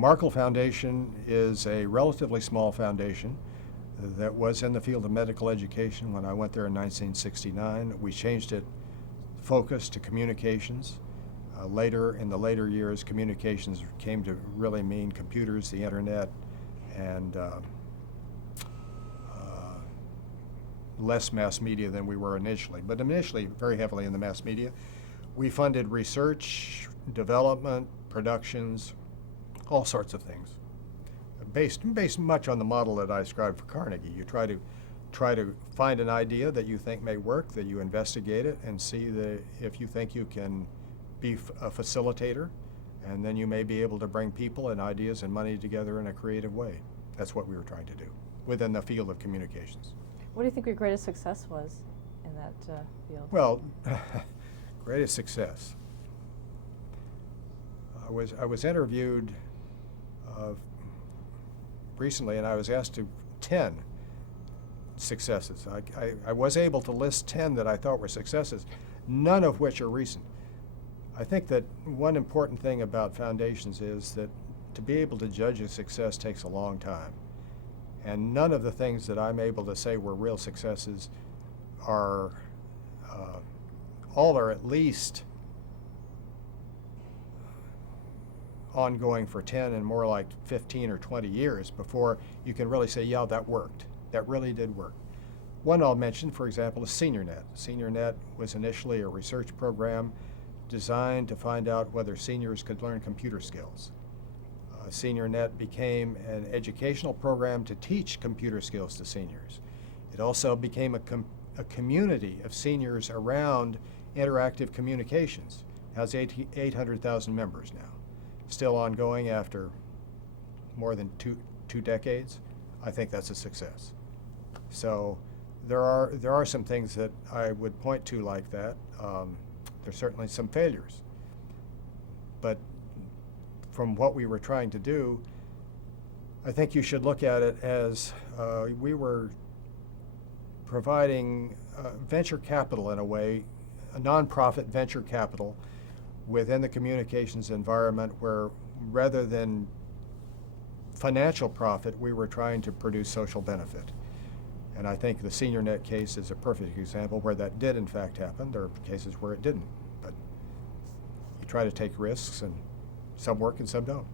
Markle Foundation is a relatively small foundation that was in the field of medical education when I went there in 1969. We changed its focus to communications. In the later years, communications came to really mean computers, the internet, and less mass media than we were initially. But initially, very heavily in the mass media. We funded research, development, productions, all sorts of things, based much on the model that I described for Carnegie. You try to find an idea that you think may work, that you investigate it and see if you think you can be a facilitator, and then you may be able to bring people and ideas and money together in a creative way. That's what we were trying to do within the field of communications. What do you think your greatest success was in that field? Well, greatest success. I was interviewed recently, and I was asked to 10 successes. I was able to list 10 that I thought were successes, none of which are recent. I think that one important thing about foundations is that to be able to judge a success takes a long time. And none of the things that I'm able to say were real successes are, all are at least ongoing for 10 and more like 15 or 20 years before you can really say, yeah, that worked. That really did work. One I'll mention, for example, is SeniorNet. SeniorNet was initially a research program designed to find out whether seniors could learn computer skills. SeniorNet became an educational program to teach computer skills to seniors. It also became a community of seniors around interactive communications. It has 800,000 members now. Still ongoing after more than two decades. I think that's a success. So there are some things that I would point to like that. There's certainly some failures. But from what we were trying to do, I think you should look at it as we were providing venture capital in a way, a nonprofit venture capital within the communications environment where rather than financial profit, we were trying to produce social benefit. And I think the SeniorNet case is a perfect example where that did in fact happen. There are cases where it didn't. But you try to take risks, and some work and some don't.